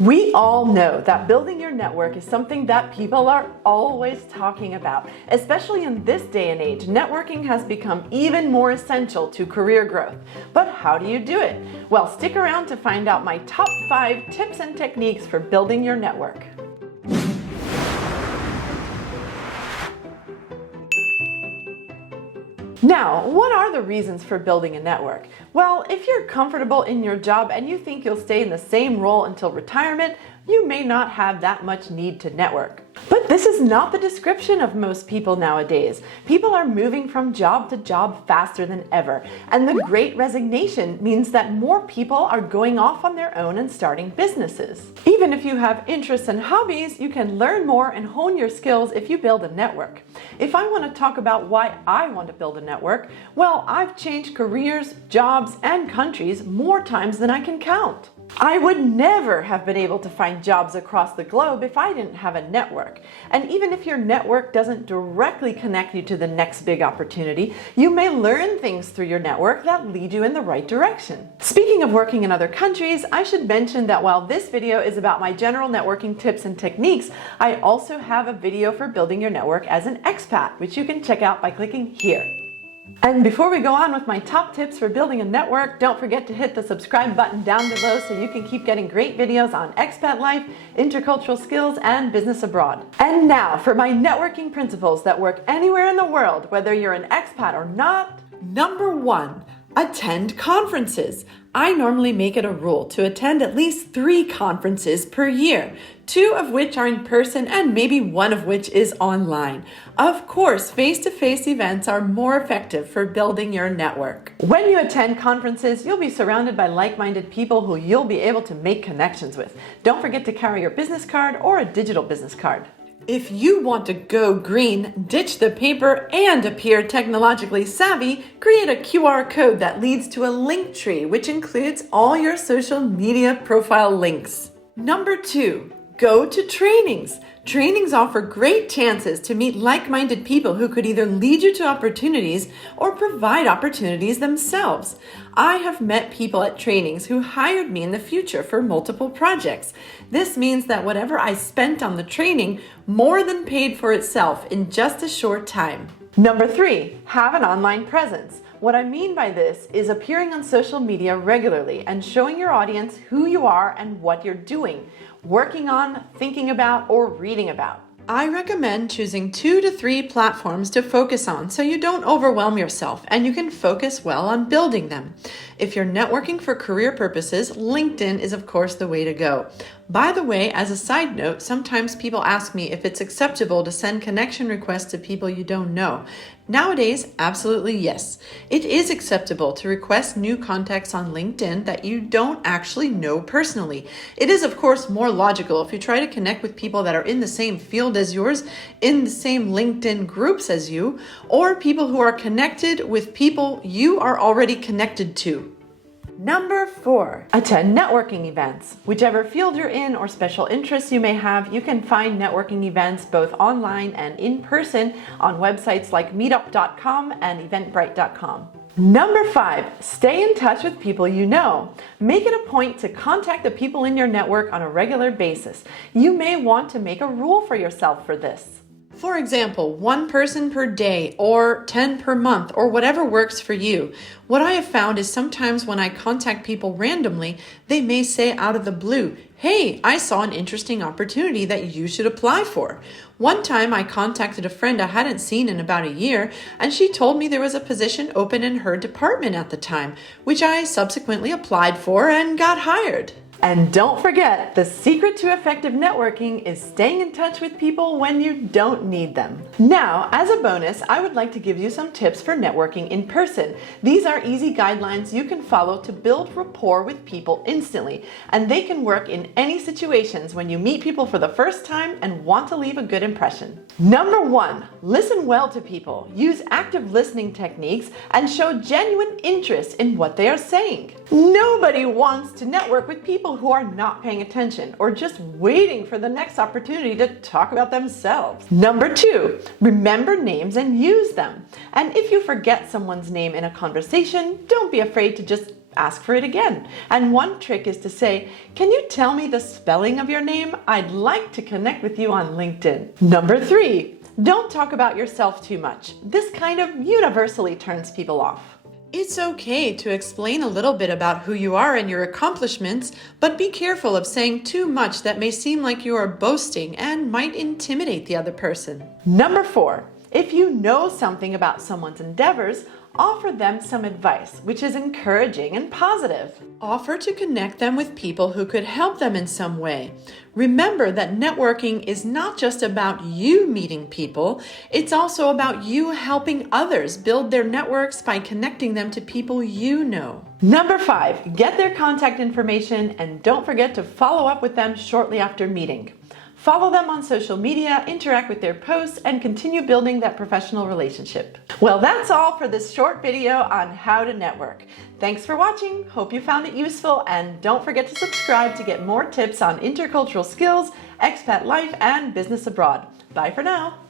We all know that building your network is something that people are always talking about. Especially in this day and age, networking has become even more essential to career growth. But how do you do it? Well, stick around to find out my top 5 tips and techniques for building your network. Now, what are the reasons for building a network? Well, if you're comfortable in your job and you think you'll stay in the same role until retirement, you may not have that much need to network. But this is not the description of most people nowadays. People are moving from job to job faster than ever, and the Great Resignation means that more people are going off on their own and starting businesses. Even if you have interests and hobbies, you can learn more and hone your skills if you build a network. If I want to talk about why I want to build a network, well, I've changed careers, jobs, and countries more times than I can count. I would never have been able to find jobs across the globe if I didn't have a network. And even if your network doesn't directly connect you to the next big opportunity, you may learn things through your network that lead you in the right direction. Speaking of working in other countries, I should mention that while this video is about my general networking tips and techniques, I also have a video for building your network as an expat, which you can check out by clicking here. And before we go on with my top tips for building a network, don't forget to hit the subscribe button down below so you can keep getting great videos on expat life, intercultural skills, and business abroad. And now for my networking principles that work anywhere in the world, whether you're an expat or not. Number 1, attend conferences. I normally make it a rule to attend at least 3 conferences per year, 2 of which are in person and maybe 1 of which is online. Of course, face-to-face events are more effective for building your network. When you attend conferences, you'll be surrounded by like-minded people who you'll be able to make connections with. Don't forget to carry your business card or a digital business card. If you want to go green, ditch the paper, and appear technologically savvy, create a QR code that leads to a link tree, which includes all your social media profile links. Number 2, go to trainings. Trainings offer great chances to meet like-minded people who could either lead you to opportunities or provide opportunities themselves. I have met people at trainings who hired me in the future for multiple projects. This means that whatever I spent on the training more than paid for itself in just a short time. Number 3, have an online presence. What I mean by this is appearing on social media regularly and showing your audience who you are and what you're doing, working on, thinking about, or reading about. I recommend choosing 2 to 3 platforms to focus on so you don't overwhelm yourself and you can focus well on building them. If you're networking for career purposes, LinkedIn is of course the way to go. By the way, as a side note, sometimes people ask me if it's acceptable to send connection requests to people you don't know. Nowadays, absolutely yes. It is acceptable to request new contacts on LinkedIn that you don't actually know personally. It is, of course, more logical if you try to connect with people that are in the same field as yours, in the same LinkedIn groups as you, or people who are connected with people you are already connected to. Number 4, attend networking events. Whichever field you're in or special interests you may have, you can find networking events both online and in person on websites like meetup.com and eventbrite.com. Number 5, stay in touch with people you know. Make it a point to contact the people in your network on a regular basis. You may want to make a rule for yourself for this. For example, 1 person per day or 10 per month or whatever works for you. What I have found is sometimes when I contact people randomly, they may say out of the blue, "Hey, I saw an interesting opportunity that you should apply for." One time I contacted a friend I hadn't seen in about a year, and she told me there was a position open in her department at the time, which I subsequently applied for and got hired. And don't forget, the secret to effective networking is staying in touch with people when you don't need them. Now, as a bonus, I would like to give you some tips for networking in person. These are easy guidelines you can follow to build rapport with people instantly, and they can work in any situations when you meet people for the first time and want to leave a good impression. Number 1, listen well to people. Use active listening techniques and show genuine interest in what they are saying. Nobody wants to network with people who are not paying attention or just waiting for the next opportunity to talk about themselves. Number 2, remember names and use them. And if you forget someone's name in a conversation, don't be afraid to just ask for it again. And one trick is to say, "Can you tell me the spelling of your name? I'd like to connect with you on LinkedIn." Number 3, don't talk about yourself too much. This kind of universally turns people off. It's okay to explain a little bit about who you are and your accomplishments, but be careful of saying too much that may seem like you are boasting and might intimidate the other person. Number 4, if you know something about someone's endeavors, offer them some advice, which is encouraging and positive. Offer to connect them with people who could help them in some way. Remember that networking is not just about you meeting people, it's also about you helping others build their networks by connecting them to people you know. Number 5, get their contact information and don't forget to follow up with them shortly after meeting. Follow them on social media, interact with their posts, and continue building that professional relationship. Well, that's all for this short video on how to network. Thanks for watching. Hope you found it useful, and don't forget to subscribe to get more tips on intercultural skills, expat life, and business abroad. Bye for now.